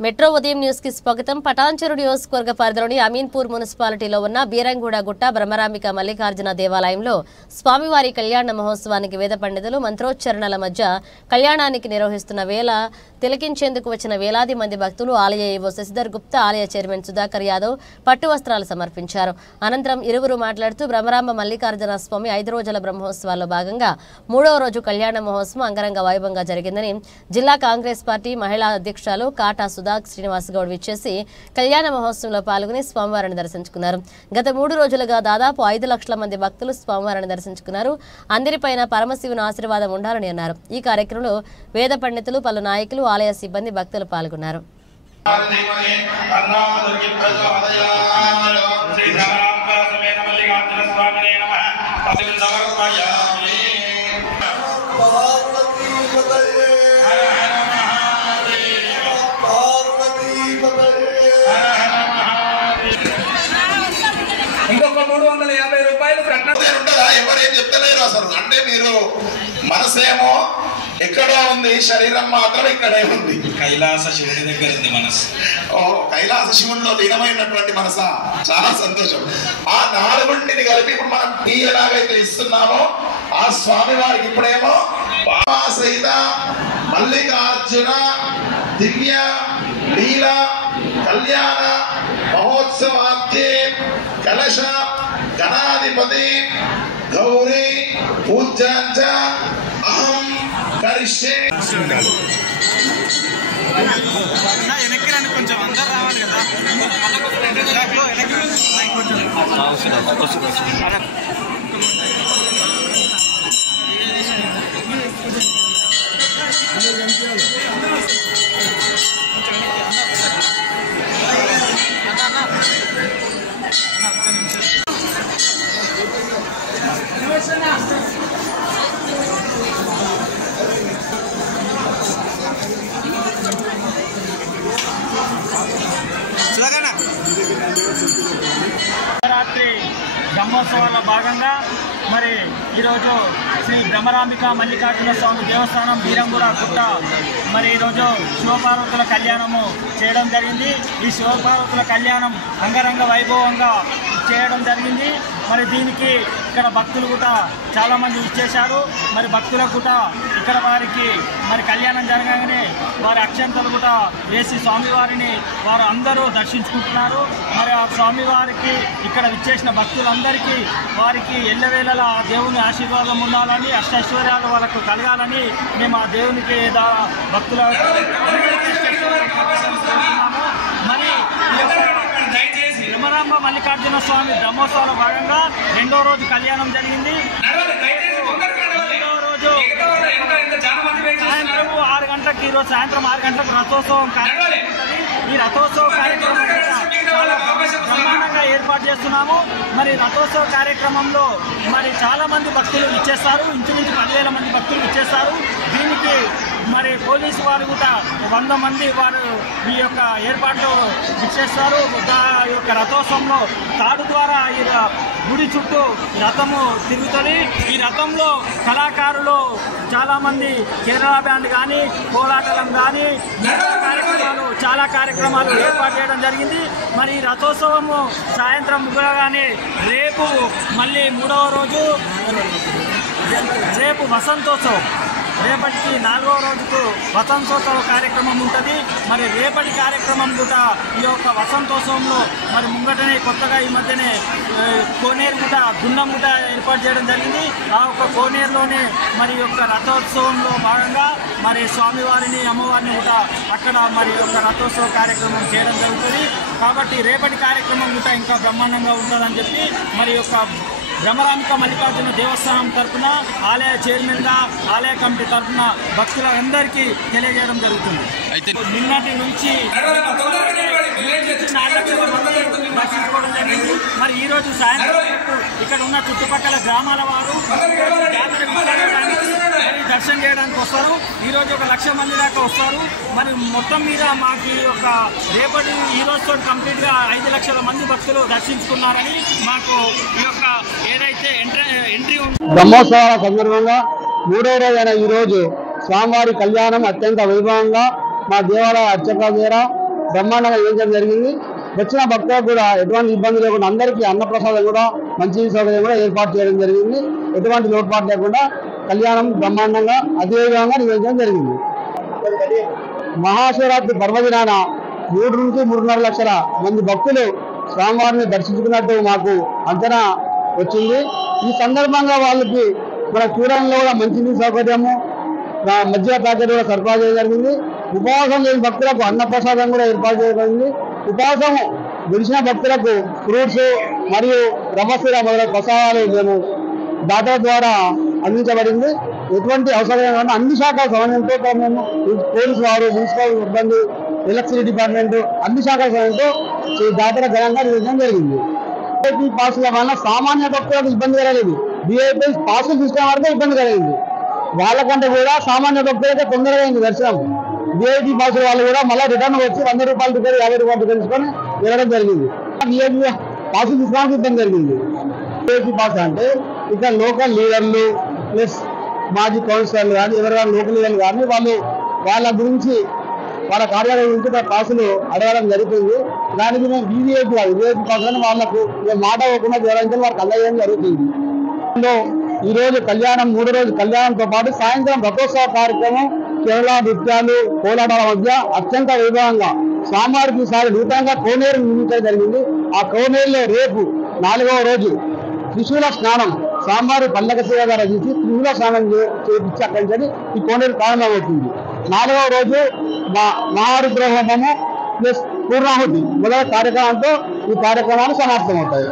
Metro ఉదయం news కి స్వాగతం. పటాన్చెరు నియోజకవర్గ పరిధిలోని అమీన్పూర్ మున్సిపాలిటీలో ఉన్న బీరంగూడ గుట్ట బ్రహ్మరాంబిక మల్లికార్జున దేవాలయంలో స్వామివారి కళ్యాణ మహోత్సవానికి వేద పండితులు మంత్రోచ్చరణల మధ్య కళ్యాణానికి నిర్వహిస్తున్న వేళ తిలకించేందుకు వచ్చిన వేలాది మంది భక్తులు ఆలయ ఏవో శశిధర్ గుప్తా, ఆలయ చైర్మన్ సుధాకర్ యాదవ్ పట్టు వస్త్రాలు సమర్పించారు. అనంతరం ఇరువురు మాట్లాడుతూ బ్రహ్మరాంబ మల్లికార్జున స్వామి 5 రోజుల బ్రహ్మోత్సవాల్లో భాగంగా 3వ రోజు కళ్యాణ మహోత్సవం అంగరంగ వైభవంగా జరిగిందని జిల్లా కాంగ్రెస్ పార్టీ మహిళా అధ్యక్షురాలు కాటా శ్రీనివాస్ గౌడ్ విచ్చేసి కళ్యాణ మహోత్సవంలో పాల్గొని స్వామివారిని దర్శించుకున్నారు. గత 3 రోజులుగా దాదాపు 5 లక్షల మంది భక్తులు స్వామివారిని దర్శించుకున్నారు. అందరిపైన పరమశివుని ఆశీర్వాదం ఉండాలని అన్నారు. ఈ కార్యక్రమంలో వేద పండితులు, పలు నాయకులు, ఆలయ సిబ్బంది, భక్తులు పాల్గొన్నారు. ఇంకొక 350 రూపాయలు ఎవరేం చెప్తలేరు అసలు. అంటే మీరు మనసేమో ఎక్కడో ఉంది, శరీరం మాత్రం ఇక్కడే ఉంది. కైలాస శివుడి దగ్గర ఉంది మనసు. కైలాస శివుడిలో లీనమైనటువంటి మనసా, చాలా సంతోషం. ఆ 4 కలిపి ఇప్పుడు మనం టీ ఎలాగైతే ఇస్తున్నామో ఆ స్వామి వారికి ఇప్పుడేమో సహిత మల్లికార్జున దివ్య లీల కళ్యాణ మహోత్సవాబ్దే కలశ గణాధిపతి గౌరీ పూజ్యాంచ అహం కరిష్యే. కొంచెం అందరు రావాలి కదా. శివరాత్రి బ్రహ్మోత్సవాల భాగంగా మరి ఈరోజు శ్రీ బ్రహ్మరాంబిక మల్లికార్జున స్వామి దేవస్థానం బీరంగూడ గుట్ట మరి ఈరోజు శివపార్వతుల కళ్యాణము చేయడం జరిగింది. ఈ శివపార్వతుల కళ్యాణం అంగరంగ వైభవంగా చేయడం జరిగింది. మరి దీనికి ఇక్కడ భక్తులు కూడా చాలామంది ఇచ్చేశారు. మరి భక్తులకు కూడా ఇక్కడ వారికి మరి కళ్యాణం జరగానే వారి అక్షంతలు కూడా వేసి స్వామివారిని వారు అందరూ దర్శించుకుంటున్నారు. మరి ఆ స్వామివారికి ఇక్కడ విచ్చేసిన భక్తులందరికీ వారికి ఎల్లవేళలా దేవుని ఆశీర్వాదం ఉండాలని, అష్టైశ్వర్యాలు వాళ్ళకు కలగాలని మేము ఆ దేవునికి భక్తుల మరి బ్రహ్మరాంబ మల్లికార్జున స్వామి బ్రహ్మోత్సవాల భాగంగా 2వ రోజు కళ్యాణం జరిగింది. 2వ రోజు సాయంత్రం 6 గంటలకు, ఈరోజు సాయంత్రం 6 గంటలకు రథోత్సవం కార్యక్రమం ఉంటుంది. ఈ రథోత్సవ కార్యక్రమం చాలా బ్రహ్మాండంగా ఏర్పాటు చేస్తున్నాము. మరి రథోత్సవ కార్యక్రమంలో మరి చాలా మంది భక్తులు ఇచ్చేస్తారు. ఇంచుమించు 10,000 మంది భక్తులు ఇచ్చేస్తారు. దీనికి మరి పోలీసు వారు కూడా 100 మంది వారు ఈ యొక్క ఏర్పాట్లు ఇచ్చేస్తారు. ఈ యొక్క రథోత్సవంలో తాడు ద్వారా ఈ గుడి చుట్టూ రథము తిరుగుతుంది. ఈ రథంలో కళాకారులు చాలామంది కేరళ బ్యాండ్ కానీ, కోలాటలం కానీ చాలా కార్యక్రమాలు ఏర్పాటు చేయడం జరిగింది. మరి ఈ రథోత్సవము సాయంత్రం ముగగానే రేపు మళ్ళీ 3వ రోజు రేపు వసంతోత్సవం, రేపటికి 4వ రోజుకు వసంతోత్సవ కార్యక్రమం ఉంటుంది. మరి రేపటి కార్యక్రమం కూడా ఈ యొక్క వసంతోత్సవంలో మరి ముంగటనే కొత్తగా ఈ మధ్యనే కోనేరు కూడా, గుండం కూడా ఏర్పాటు చేయడం జరిగింది. ఆ యొక్క కోనేరులోనే మరి యొక్క రథోత్సవంలో భాగంగా మరి స్వామివారిని, అమ్మవారిని కూడా అక్కడ మరి యొక్క రథోత్సవ కార్యక్రమం చేయడం జరుగుతుంది. కాబట్టి రేపటి కార్యక్రమం కూడా ఇంకా బ్రహ్మాండంగా ఉంటుందని చెప్పి మరి యొక్క బ్రహ్మరాంబిక మల్లికార్జున దేవస్థానం తరఫున ఆలయ చైర్మన్గా, ఆలయ కమిటీ తరఫున భక్తులందరికీ తెలియజేయడం జరుగుతుంది. నిన్నటి నుంచి దర్శించుకోవడం జరిగింది. మరి ఈరోజు సాయంత్రం ఇక్కడ ఉన్న చుట్టుపక్కల గ్రామాల వారు దర్శనం చేయడానికి వస్తారు. ఈరోజు 1,00,000 మంది దాకా వస్తారు. మరి మొత్తం మీద మాకు ఈ యొక్క రేపటి ఈ రోజుతో కంప్లీట్గా 5 లక్షల మంది భక్తులు దర్శించుకున్నారని మాకు ఈ యొక్క ఏదైతే ఎంట్రీ బ్రహ్మోత్సవాల సందర్భంగా 3వ రోజైన ఈరోజు స్వామివారి కళ్యాణం అత్యంత వైభవంగా మా దేవాలయ అర్చకుల ద్వారా బ్రహ్మాండంగా నిర్వహించడం జరిగింది. వచ్చిన భక్తులకు కూడా ఎటువంటి ఇబ్బంది లేకుండా అందరికీ అన్నప్రసాదం కూడా మంచి సౌకర్యం కూడా ఏర్పాటు చేయడం జరిగింది. ఎటువంటి లోటుపాటు లేకుండా కళ్యాణం బ్రహ్మాండంగా అదేవిధంగా నిర్వహించడం జరిగింది. మహాశివరాత్రి పర్వదినాన 3 నుంచి 3.5 లక్షల మంది భక్తులు స్వామివారిని దర్శించుకున్నట్టు మాకు అంచనా వచ్చింది. ఈ సందర్భంగా వాళ్ళకి మన చూడంలో కూడా మంచినీటి సౌకర్యము మధ్య ప్యాకెట్ కూడా సరఫరా చేయడం జరిగింది. ఉపవాసం లేని భక్తులకు అన్నప్రసాదం కూడా ఏర్పాటు చేయబడింది. ఉపవాసం గెలిచిన భక్తులకు ఫ్రూట్స్ మరియు రమశిర మొదలైన ప్రసాదాలు మేము దాతల ద్వారా అందించబడింది. ఎటువంటి అవసరం అన్ని శాఖల సమన్వయంతో మేము పోలీసు వారు, మున్సిపల్ సిబ్బంది, ఎలక్ట్రిసిటీ డిపార్ట్మెంట్ అన్ని శాఖల సమయంతో ఈ జాతర ఘనంగా నిర్వహించడం జరిగింది. VIP పాసుల వల్ల సామాన్య భక్తులకు ఇబ్బంది కలగలేదు. VIP పాసులు తీసుకునే వరకు ఇబ్బంది కలిగింది. వాళ్ళకంటే కూడా సామాన్య భక్తులైతే తొందరగా అయింది దర్శనం. VIP పాసుల వాళ్ళు కూడా మళ్ళీ రిటర్న్ వచ్చి 100 రూపాయలు టికెట్, 50 రూపాయలు టికెట్ తీసుకొని వెళ్ళడం జరిగింది. VIP పాసులు తీసుకోవడానికి ఇబ్బంది జరిగింది. VIP పాస్ అంటే ఇక లోకల్ లీడర్లు ప్లస్ మాజీ కౌన్సిలర్లు కానీ ఎవరైనా లోకల్ లీడర్లు కానీ వాళ్ళ గురించి వాళ్ళ కార్యాలయం నుంచి పాసులు అడగడం జరుగుతుంది. దానికి మేము VIP పాసులను వాళ్ళకు మాట ఇవ్వకుండా వివరించడం వాళ్ళకి అందజేయడం జరుగుతుంది. ఈరోజు కళ్యాణం 3వ రోజు కళ్యాణంతో పాటు సాయంత్రం రథోత్సవ కార్యక్రమం కేరళ నృత్యాలు కోలాటాల మధ్య అత్యంత వైభవంగా స్వామివారికి ఈసారి నూతనంగా కోనేరు నిర్మించడం జరిగింది. ఆ కోనేరులో రేపు 4వ రోజు త్రిశూల స్నానం స్వామివారి పల్లక సేవ ద్వారా చేసి త్రిశూల స్నానం చేపించి అక్కడి నుంచి ఈ కోనేరు ప్రారంభమవుతుంది. 4వ రోజు మహారుద్ర హోమము ప్లస్ పూర్ణాహుతి మొదలైన కార్యక్రమంతో ఈ కార్యక్రమాలు సమాప్తమవుతాయి.